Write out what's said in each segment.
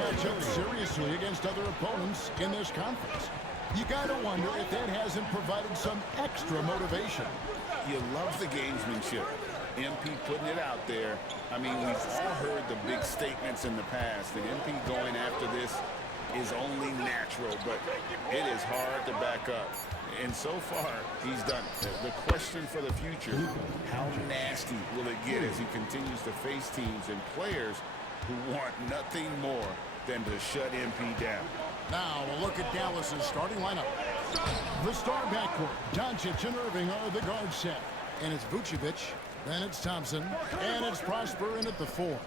match up seriously against other opponents in this conference. You got to wonder if that hasn't provided some extra motivation. You love the gamesmanship. MP putting it out there. I mean, we've all heard the big statements in the past, and MP going after this is only natural, but it is hard to back up. And so far, he's done it. The question for the future, how nasty will it get as he continues to face teams and players who want nothing more than to shut MP down? Now, a look at Dallas's starting lineup. The star backcourt, Doncic and Irving are the guard set. And it's Vucevic, then it's Thompson, and it's Prosper in at the 4.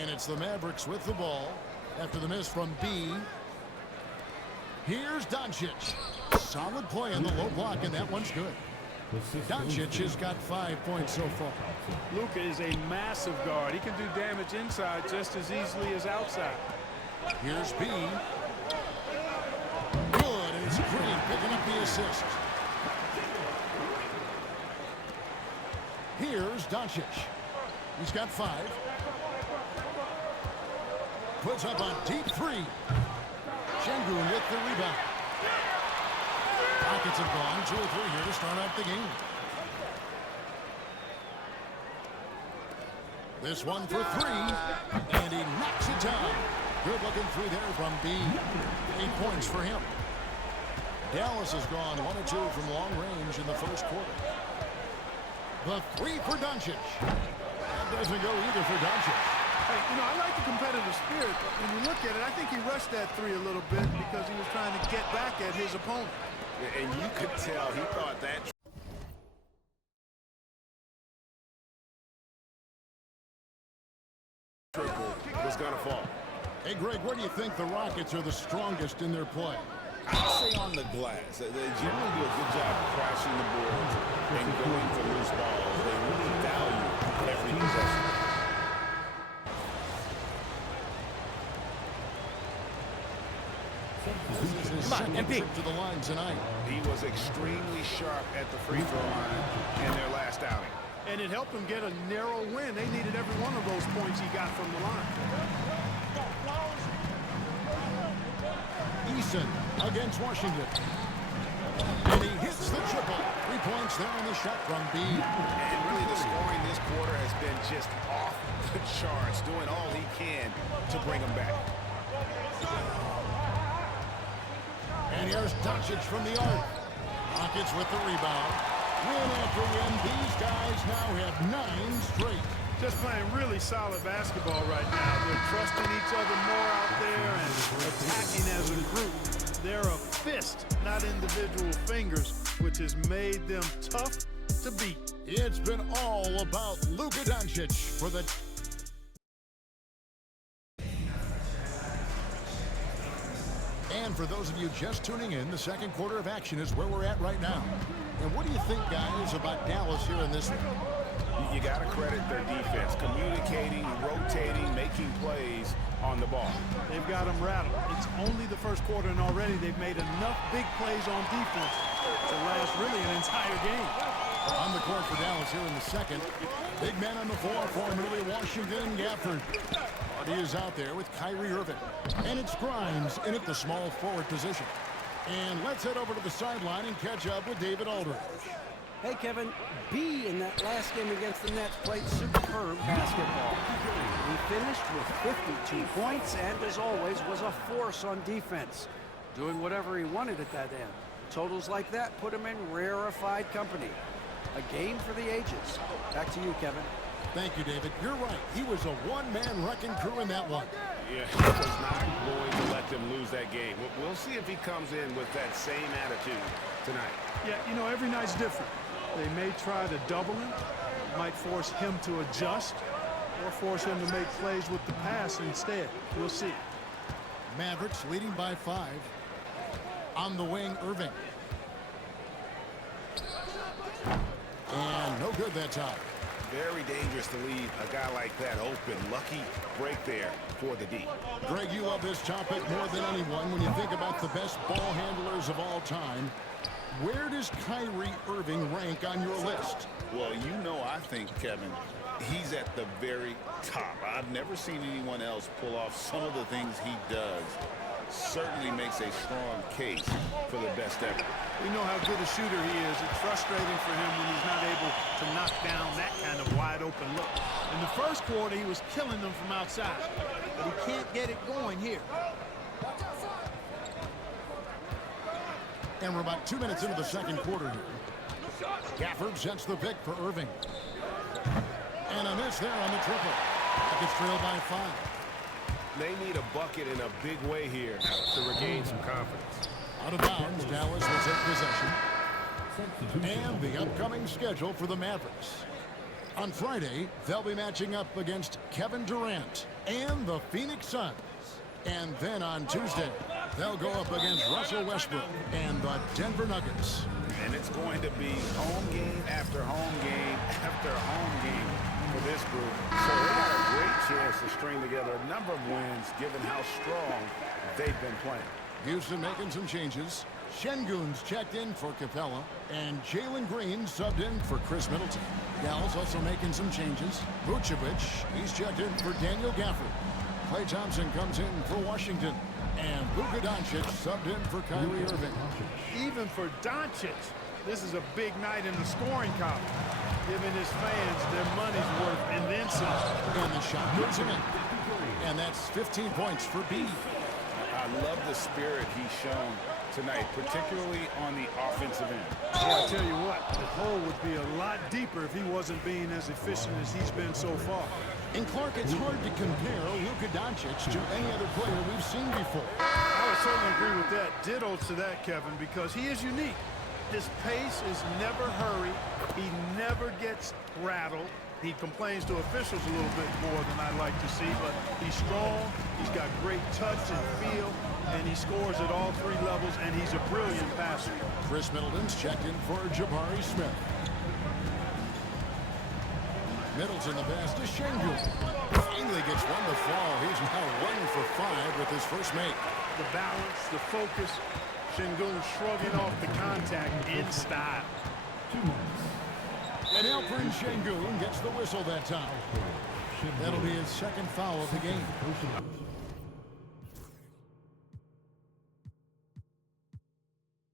And it's the Mavericks with the ball after the miss from B. Here's Doncic. Solid play in the low block, and that one's good. Doncic has got 5 points so far. Luka is a massive guard. He can do damage inside just as easily as outside. Here's B. Good, and it's Green picking up the assist. Here's Doncic. He's got 5. Puts up a deep 3. Şengün with the rebound. Rockets have gone 2 or 3 here to start out the game. This one for 3, and he knocks it down. Good looking 3 there from B. 8 points for him. Dallas has gone 1 or 2 from long range in the first quarter. The 3 for Doncic. That doesn't go either for Doncic. Hey, you know, I like the competitive spirit, but when you look at it, I think he rushed that 3 a little bit because he was trying to get back at his opponent. And you could tell he thought that triple was going to fall. Hey, Greg, where do you think the Rockets are the strongest in their play? I'd say on the glass. They generally do a good job of crashing the boards and going for loose balls. They really value every possession. This is his second trip to the line tonight. He was extremely sharp at the free throw line in their last outing. And it helped him get a narrow win. They needed every one of those points he got from the line. Eason against Washington. And he hits the triple. 3 points there on the shot from B. And really the scoring this quarter has been just off the charts, doing all he can to bring them back. And here's Doncic from the arc. Rockets with the rebound. Win after win, these guys now have 9 straight. Just playing really solid basketball right now. They're trusting each other more out there and attacking as a group. They're a fist, not individual fingers, which has made them tough to beat. It's been all about Luka Doncic for the... And for those of you just tuning in, the second quarter of action is where we're at right now. And what do you think, guys, about Dallas here in this one? You got to credit their defense, communicating, rotating, making plays on the ball. They've got them rattled. It's only the first quarter, and already they've made enough big plays on defense to last really an entire game. On the court for Dallas here in the second. Big man on the floor, formerly Washington, Gafford. He is out there with Kyrie Irving. And it's Grimes in at the small forward position. And let's head over to the sideline and catch up with David Aldridge. Hey, Kevin, B in that last game against the Nets played superb basketball. He finished with 52 points and, as always, was a force on defense, doing whatever he wanted at that end. Totals like that put him in rarefied company. A game for the ages. Back to you, Kevin. Thank you, David. You're right. He was a one-man wrecking crew in that one. Yeah, he was not going to let them lose that game. We'll see if he comes in with that same attitude tonight. Yeah, you know, every night's different. They may try to double him, might force him to adjust, or force him to make plays with the pass instead. We'll see. Mavericks leading by 5. On the wing, Irving. And no good that time. Very dangerous to leave a guy like that open. Lucky break there for the D. Greg, you love this topic more than anyone. When you think about the best ball handlers of all time, where does Kyrie Irving rank on your list? Well, you know, I think, Kevin, he's at the very top. I've never seen anyone else pull off some of the things he does. Certainly makes a strong case for the best ever. We know how good a shooter he is. It's frustrating for him when he's not able to knock down that kind of wide-open look. In the first quarter, he was killing them from outside, but he can't get it going here. And we're about 2 minutes into the second quarter here. Gafford sets the pick for Irving. And a miss there on the triple. Rockets trail by 5. They need a bucket in a big way here to regain some confidence. Out of bounds, Dallas will take possession. And the upcoming schedule for the Mavericks. On Friday, they'll be matching up against Kevin Durant and the Phoenix Suns. And then on Tuesday, they'll go up against Russell Westbrook and the Denver Nuggets. And it's going to be home game after home game after home game for this group. So they got a great chance to string together a number of wins given how strong they've been playing. Houston making some changes. Şengün's checked in for Capella, and Jalen Green subbed in for Chris Middleton. Dallas also making some changes. Vucevic, he's checked in for Daniel Gafford. Klay Thompson comes in for Washington. And Doncic subbed in for Kyrie Irving. Even for Doncic, this is a big night in the scoring column, giving his fans their money's worth and then some. And the shot goes in. And that's 15 points for B. I love the spirit he's shown tonight, particularly on the offensive end. Yeah, I tell you what, the hole would be a lot deeper if he wasn't being as efficient as he's been so far. And Clark, it's hard to compare Luka Doncic to any other player we've seen before. I would certainly agree with that. Ditto to that, Kevin, because he is unique. His pace is never hurried. He never gets rattled. He complains to officials a little bit more than I'd like to see, but he's strong, he's got great touch and feel, and he scores at all 3 levels, and he's a brilliant passer. Chris Middleton's checked in for Jabari Smith. Middleton the pass to Şengün. Finally gets one to fall. He's now 1 for 5 with his first make. The balance, the focus, Şengün shrugging off the contact in style. And Alperen Şengün gets the whistle that time. That'll be his second foul of the game.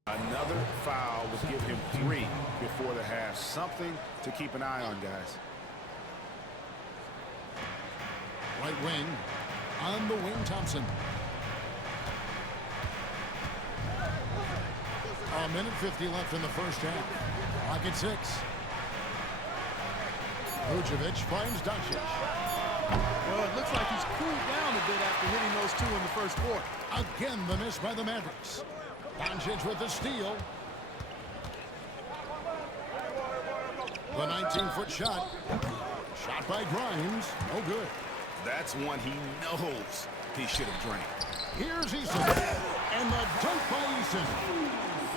Another foul would give him 3 before the half. Something to keep an eye on, guys. Right wing, on the wing, Thompson. A minute 50 left in the first half. Rocket 6. Vucevic finds Doncic. Well, it looks like he's cooled down a bit after hitting those 2 in the first quarter. Again, the miss by the Mavericks. Doncic with the steal. The 19-foot shot. Shot by Grimes. No good. That's one he knows he should have drained. Here's Eason. And the dunk by Eason.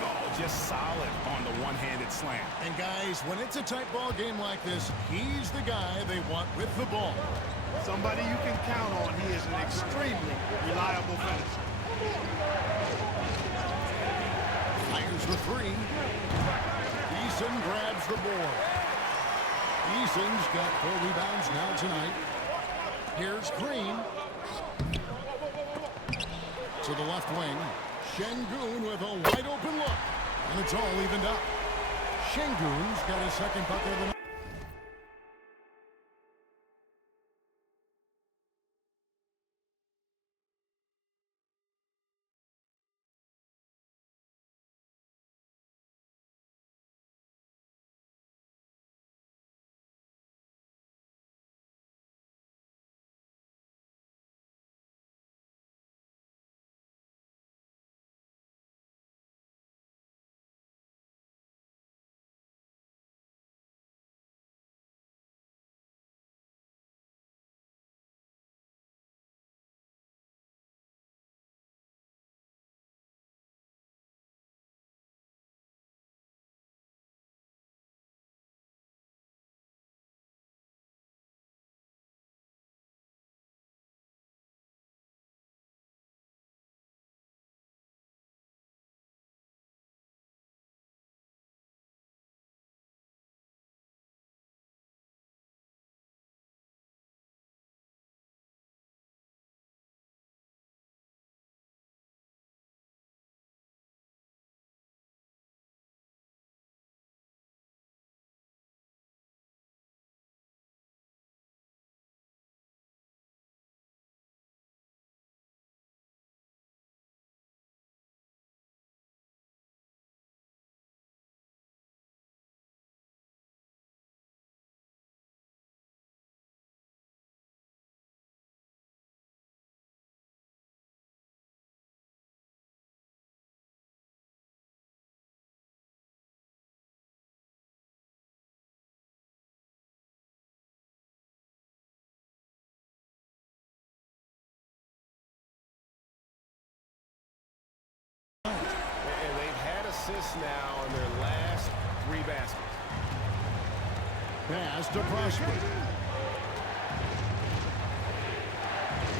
Oh, just solid on the one-handed slam. And guys, when it's a tight ball game like this, he's the guy they want with the ball. Somebody you can count on. He is an extremely reliable finisher. Fires the 3. Eason grabs the board. Eason's got 4 rebounds now tonight. Here's Green. To the left wing. Şengün with a wide open look. And it's all evened up. Şengün's got his second bucket of the night. now on their last 3 baskets. Pass to Prosper.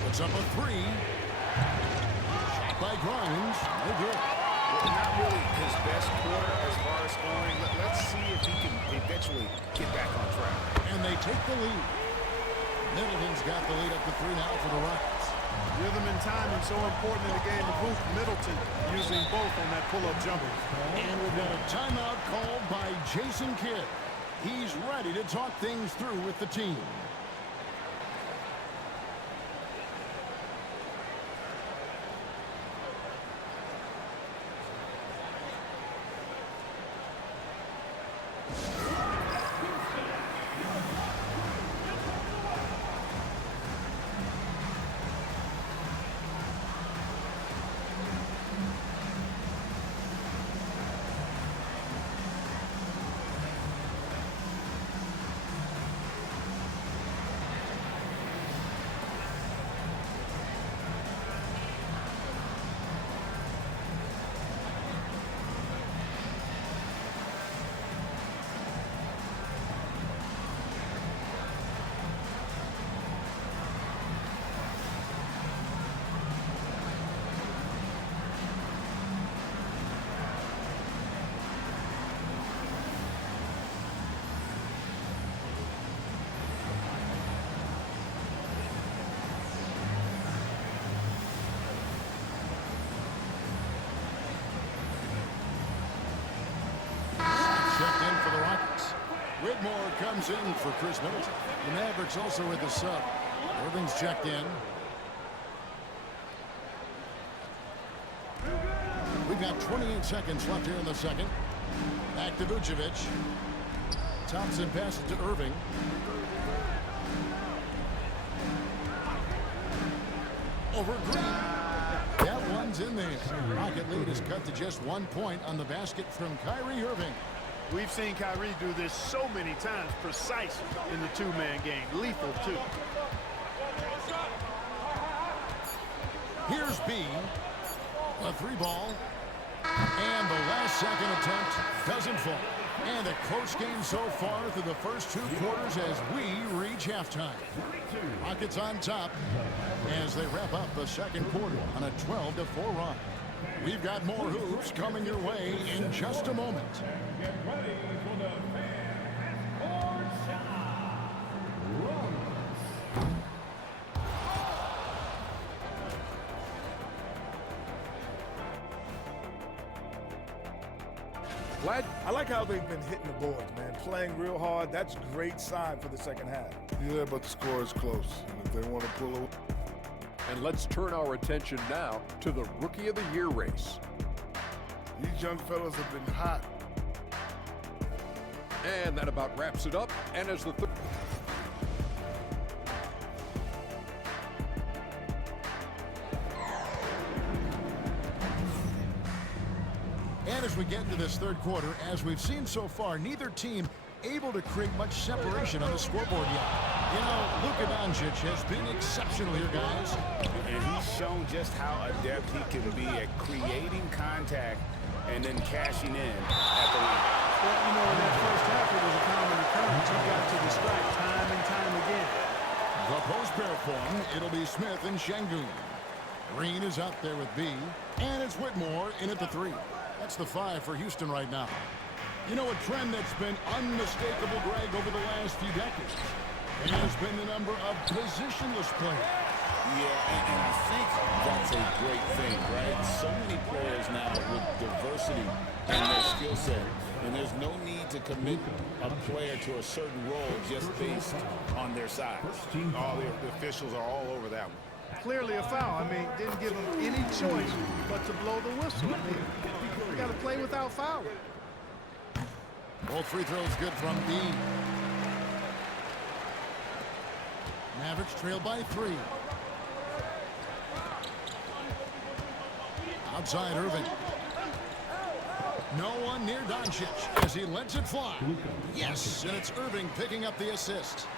Puts up a 3. Shot by Grimes. No good. Well, not really his best quarter as far as scoring. Let's see if he can eventually get back on track. And they take the lead. Middleton's got the lead up to 3 now for the Rockets. Rhythm and timing so important in the game of hoop. Middleton using both on that pull-up jumper. And we've got a timeout called by Jason Kidd. He's ready to talk things through with the team. Checked in for the Rockets. Whitmore comes in for Chris Middleton. The Mavericks also with the sub. Irving's checked in. We've got 28 seconds left here in the second. Back to Vucevic. Thompson passes to Irving. Over Green. That one's in there. Rocket lead is cut to just 1 point on the basket from Kyrie Irving. We've seen Kyrie do this so many times, precise in the 2-man game. Lethal, too. Here's B. A 3 ball. And the last second attempt doesn't fall. And a close game so far through the first 2 quarters as we reach halftime. Rockets on top as they wrap up the second quarter on a 12-4 run. We've got more hoops coming your way in just a moment. Get ready for the fan sports I like how they've been hitting the boards, man. Playing real hard. That's a great sign for the second half. Yeah, but the score is close. And if they want to pull away. And let's turn our attention now to the Rookie of the Year race. These young fellas have been hot. And that about wraps it up. And as the And as we get into this third quarter, as we've seen so far, neither team able to create much separation on the scoreboard yet. You know, Luka Doncic has been exceptional here, guys. And he's shown just how adept he can be at creating contact and then cashing in at the line. Well, you know, in that first half, it was a common occurrence. He got to the strike time and time again. The post pair form, it'll be Smith and Şengün. Green is up there with B, and it's Whitmore in at the 3. That's the 5 for Houston right now. You know, a trend that's been unmistakable, Greg, over the last few decades has been the number of positionless players. Yeah, and I think that's a great thing, right? So many players now with diversity in their skill set, and there's no need to commit a player to a certain role just based on their size. All the officials are all over that one. Clearly a foul. I mean, didn't give him any choice but to blow the whistle. I mean, you got to play without fouling. Both free throws good from B. Mavericks trail by 3. Outside Irving. No one near Doncic as he lets it fly. Yes, and it's Irving picking up the assist.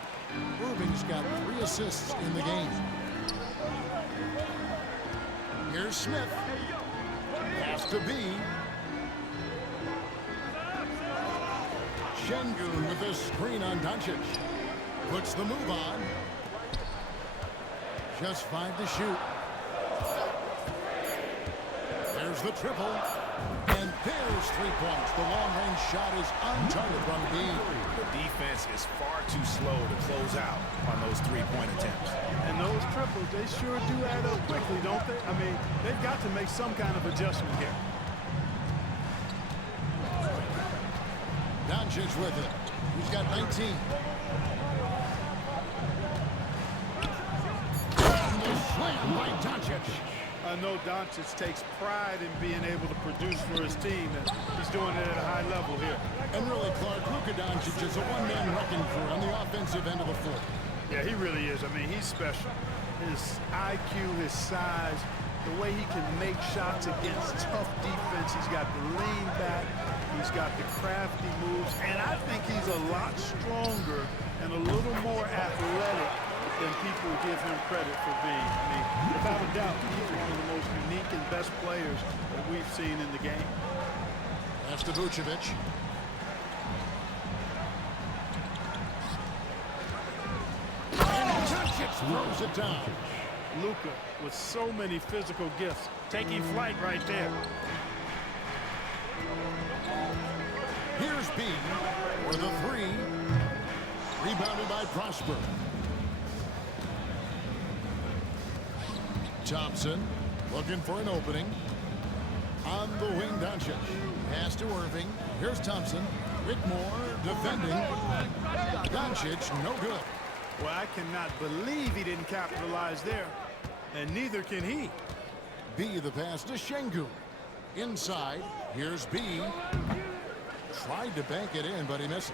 Irving's got 3 assists in the game. Here's Smith. Pass to B. Şengün with the screen on Doncic. Puts the move on. Just 5 to shoot. There's the triple. And there's 3 points. The long-range shot is on target from B. The defense is far too slow to close out on those 3-point attempts. And those triples, they sure do add up quickly, don't they? I mean, they've got to make some kind of adjustment here. Doncic with it. He's got 19. And the slam by Doncic. I know Doncic takes pride in being able to produce for his team, and he's doing it at a high level here. And really, Clark, Luka Doncic is a one-man wrecking crew on the offensive end of the floor. Yeah, he really is. I mean, he's special. His IQ, his size, the way he can make shots against tough defense. He's got the lean back. He's got the crafty moves. And I think he's a lot stronger and a little more athletic than people give him credit for being. I mean, without a doubt, he's one of the most unique and best players that we've seen in the game. That's to Vucevic. And Doncic throws it down. Luka with so many physical gifts, taking flight right there. Here's B for the 3. Rebounded by Prosper. Thompson looking for an opening. On the wing, Doncic. Pass to Irving. Here's Thompson. Whitmore defending. Doncic, no good. Well, I cannot believe he didn't capitalize there. And neither can he. B, the pass to Şengün. Inside, here's B. Tried to bank it in, but he misses.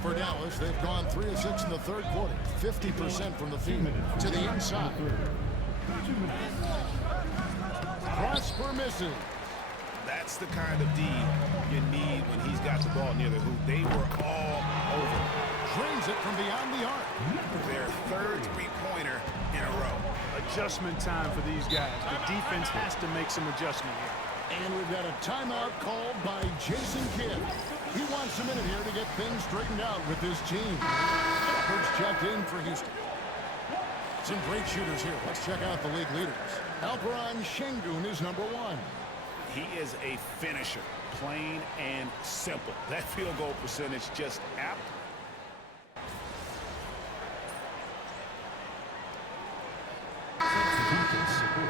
For Dallas, they've gone 3 of 6 in the third quarter. 50% from the field to the inside. Prosper misses. That's the kind of D you need when he's got the ball near the hoop. They were all over. Drains it from beyond the arc. Their third 3-pointer in a row. Adjustment time for these guys. The defense has to make some adjustment here. And we've got a timeout called by Jason Kidd. He wants a minute here to get things straightened out with his team. First checked in for Houston. Some great shooters here. Let's check out the league leaders. Alperen Şengün is number 1. He is a finisher, plain and simple. That field goal percentage just apt.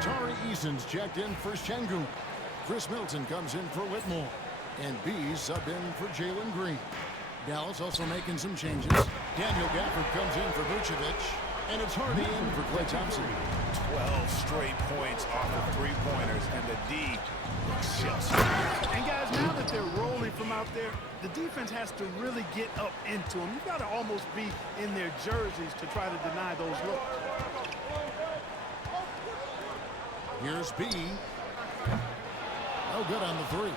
Tari Eason's checked in for Şengün. Chris Middleton comes in for Whitmore. And B subbed in for Jalen Green. Dallas also making some changes. Daniel Gafford comes in for Vucevic. And it's Hardy in for Klay Thompson. 12 straight points off of 3-pointers, and the D looks shell-shocked. And guys, now that they're rolling from out there, the defense has to really get up into them. You've got to almost be in their jerseys to try to deny those looks. Here's B. No good on the 3.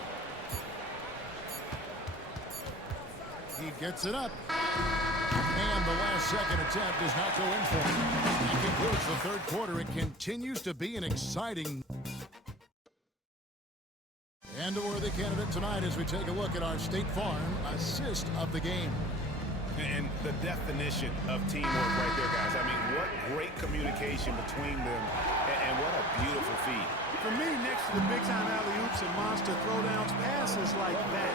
He gets it up. And the last second attempt does not go in for him. That concludes the third quarter. It continues to be an exciting and a worthy candidate tonight as we take a look at our State Farm assist of the game. And the definition of teamwork right there, guys. I mean, what great communication between them, and what a beautiful feed. For me, next to the big-time alley-oops and monster throwdowns, passes like that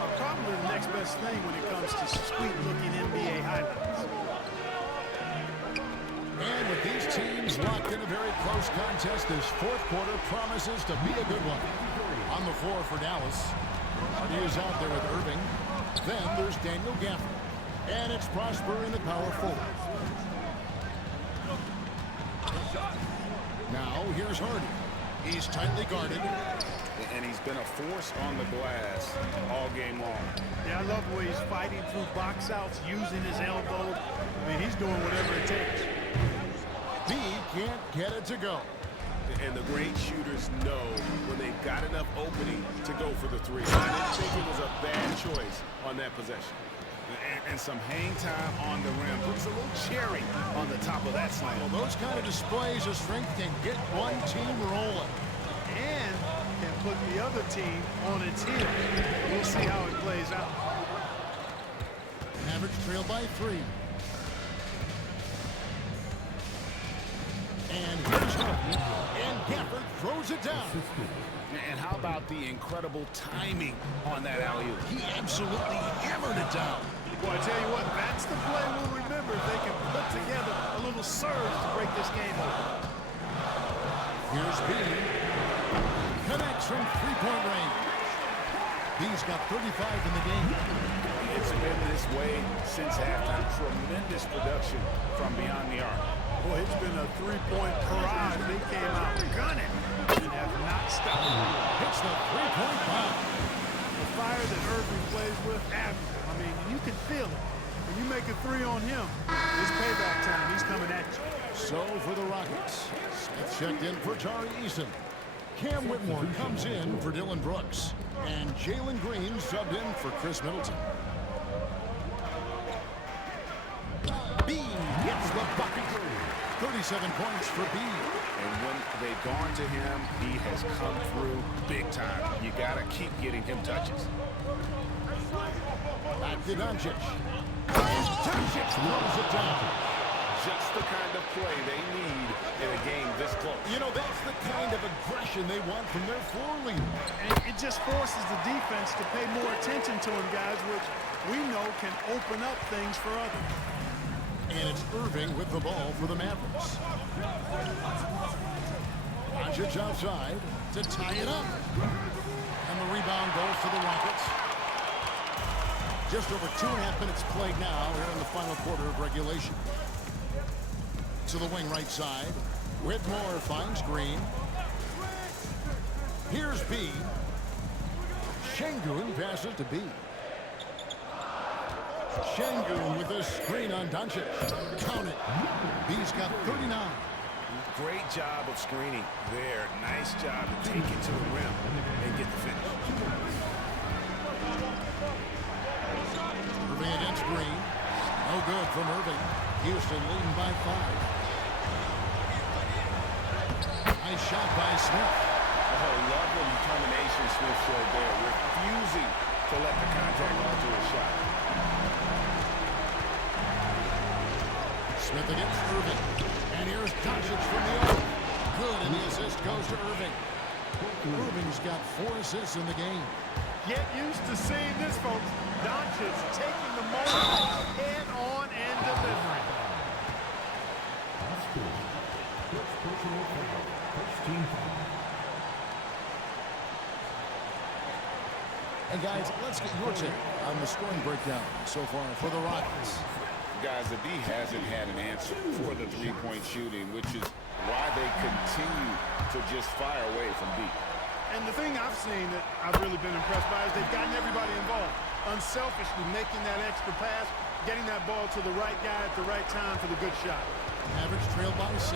are probably the next best thing when it comes to sweet-looking NBA highlights. And with these teams locked in a very close contest, this fourth quarter promises to be a good one. On the floor for Dallas, Hardy is out there with Irving. Then there's Daniel Gafford. And it's Prosper in the power forward. Now here's Hardy. He's tightly guarded. And he's been a force on the glass all game long. Yeah, I love the way he's fighting through box outs, using his elbow. I mean, he's doing whatever it takes. B can't get it to go. And the great shooters know when they've got enough opening to go for the 3. I didn't think it was a bad choice on that possession. And some hang time on the rim. Puts a little cherry on the top of that slam. Well, those kind of displays of strength can get one team rolling. And can put the other team on its heels. We'll see how it plays out. Mavericks trail by 3. And here's Harden, and Gafford throws it down. And how about the incredible timing on that alley-oop? He absolutely hammered it down. Boy, I tell you what, that's the play we'll remember if they can put together a little surge to break this game open. Here's B. Connects from three-point range. B's got 35 in the game. It's been this way since halftime. Tremendous production from beyond the arc. Boy, it's been a three-point barrage. They came out gunning and have not stopped. Hits the three-point bomb. The fire that Irving plays with, admirable. I mean, you can feel it. When you make a three on him, it's payback time. He's coming at you. So for the Rockets, Smith checked in for Tari Eason. Cam Whitmore comes in for Dylan Brooks. And Jalen Green subbed in for Chris Middleton. B gets the bucket. 37 points for B. And when they've gone to him, he has come through big time. You got to keep getting him touches. Back to Doncic. Doncic throws it down. Just the kind of play they need in a game this close. You know, that's the kind of aggression they want from their floor leader. And it just forces the defense to pay more attention to him, guys, which we know can open up things for others. And it's Irving with the ball for the Mavericks. Doncic outside to tie it up. And the rebound goes to the Rockets. Just over 2.5 minutes played now here in the final quarter of regulation. To the wing right side. Whitmore finds Green. Here's B. Şengün passes to B. Şengün with a screen on Doncic. Count it. B's got 39. Great job of screening there. Nice job to take it to the rim and get the finish. Irving against Green. No good from Irving. Houston leading by 5. Nice shot by Smith. Oh, love the determination Smith showed there. Refusing to let the contact alter his shot. Smith against Irving. And here's Doncic from the arc. Good, and the assist goes to Irving. Irving's got 4 assists in the game. Get used to seeing this, folks. Doncic taking the moment head on and delivering. And guys, let's get your take on the scoring breakdown so far for the Rockets. Guys, the B hasn't had an answer for the three-point shooting, which is why they continue to just fire away from B. And the thing I've seen that I've really been impressed by is they've gotten everybody involved. Unselfishly making that extra pass, getting that ball to the right guy at the right time for the good shot. Average trail by 6.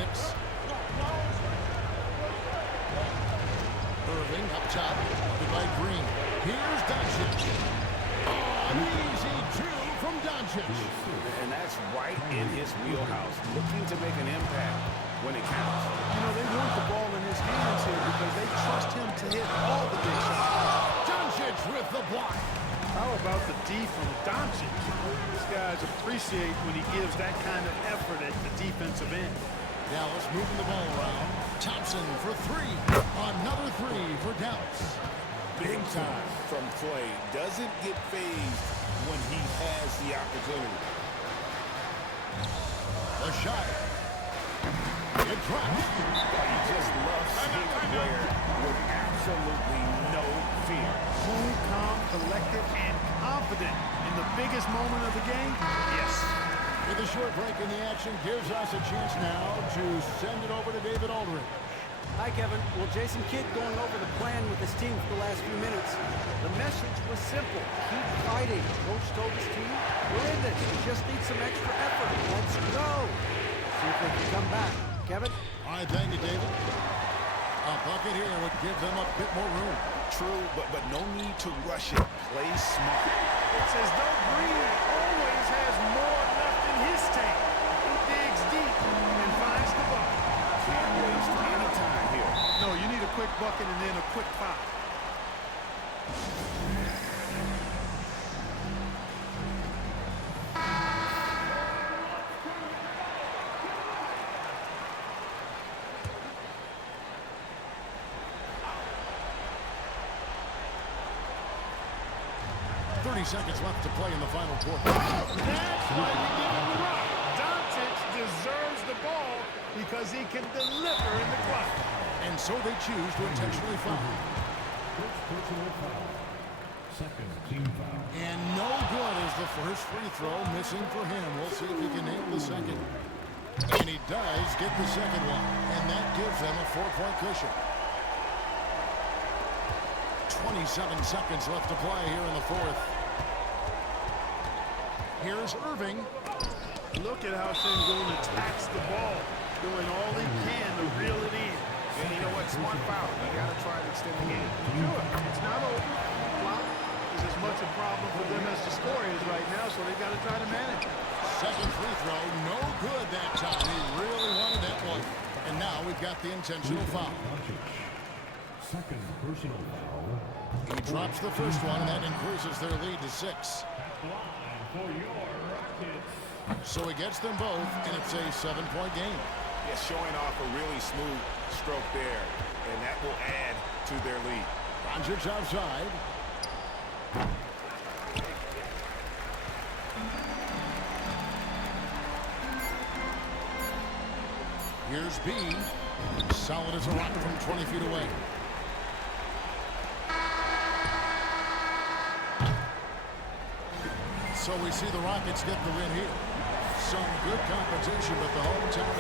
Irving up top, by Green. Here's Doncic. An easy 2 from Doncic. And that's right in his wheelhouse, looking to make an impact when it counts. You know, they want the ball in his hands here because they trust him to hit all the big shots. Doncic with the block. How about the D from Doncic? These guys appreciate when he gives that kind of effort at the defensive end. Dallas moving the ball around. Thompson for 3. Another 3 for Dallas. Big time from Clay. Doesn't get phased when he has the opportunity. The shot. It drops. He just loves seeing a player with absolutely no fear. Cool, calm, collected, and confident in the biggest moment of the game? Yes. With a short break in the action gives us a chance now to send it over to David Aldridge. Hi, Kevin. Well, Jason Kidd going over the plan with his team for the last few minutes. The message was simple. Keep fighting. Coach told his team, we're in this. We just need some extra effort. Let's go. See if they can come back. Kevin? All right, thank you, David. A bucket here would give them a bit more room. True, but no need to rush it. Play smart. It's as though Green always has more left in his tank. He digs deep and finds the ball. Can't waste any time here. No, you need a quick bucket and then a quick foul. Seconds left to play in the final quarter. That's why you give him the rock. Doncic deserves the ball because he can deliver in the clutch. And so they choose to intentionally foul. First personal foul. Second team foul. And no good is the first free throw missing for him. We'll see if he can nail the second. And he does get the second one. And that gives them a 4-point cushion. 27 seconds left to play here in the fourth. Here's Irving. Look at how Şengün attacks the ball, doing all he can to reel it in. And you know what? Smart foul. You got to try to extend the game. Sure, it's not over. Clock is as much a problem for them as the score is right now, so they've got to try to manage it. Second free throw, no good that time. He really wanted that one. And now we've got the intentional foul. Second personal foul. He drops the first one, and that increases their lead to 6. For your Rockets. So he gets them both, and it's a 7-point game. Yeah, showing off a really smooth stroke there, and that will add to their lead. Doncic outside. Here's B. Solid as a rock from 20 feet away. So we see the Rockets get the win here. Some good competition, but the hometown